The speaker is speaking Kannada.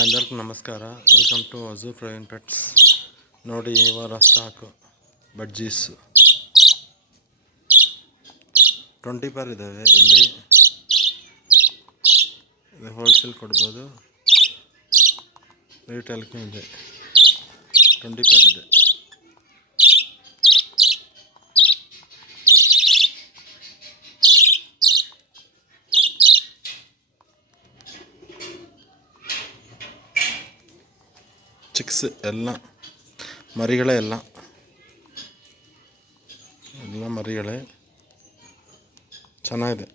ಎಲ್ಲರಿಗೂ ನಮಸ್ಕಾರ. Welcome to Aju Praveen pets. ನೋಡಿ, ಈ ವಾರ ಸ್ಟಾಕು ಬಡ್ಜೀಸ್ 20 ಪೇರ್ ಇದ್ದಾವೆ. ಇಲ್ಲಿ ಇದು ಹೋಲ್ಸೇಲ್ ಕೊಡ್ಬೋದು, ರೀಟೇಲ್ಗೂ ಇದೆ. 20 ಪೇರ್ ಇದೆ. ಚಿಕ್ಸ್ ಎಲ್ಲ ಮರಿಗಳೇ, ಎಲ್ಲ ಮರಿಗಳೇ ಚೆನ್ನಾಗಿದೆ.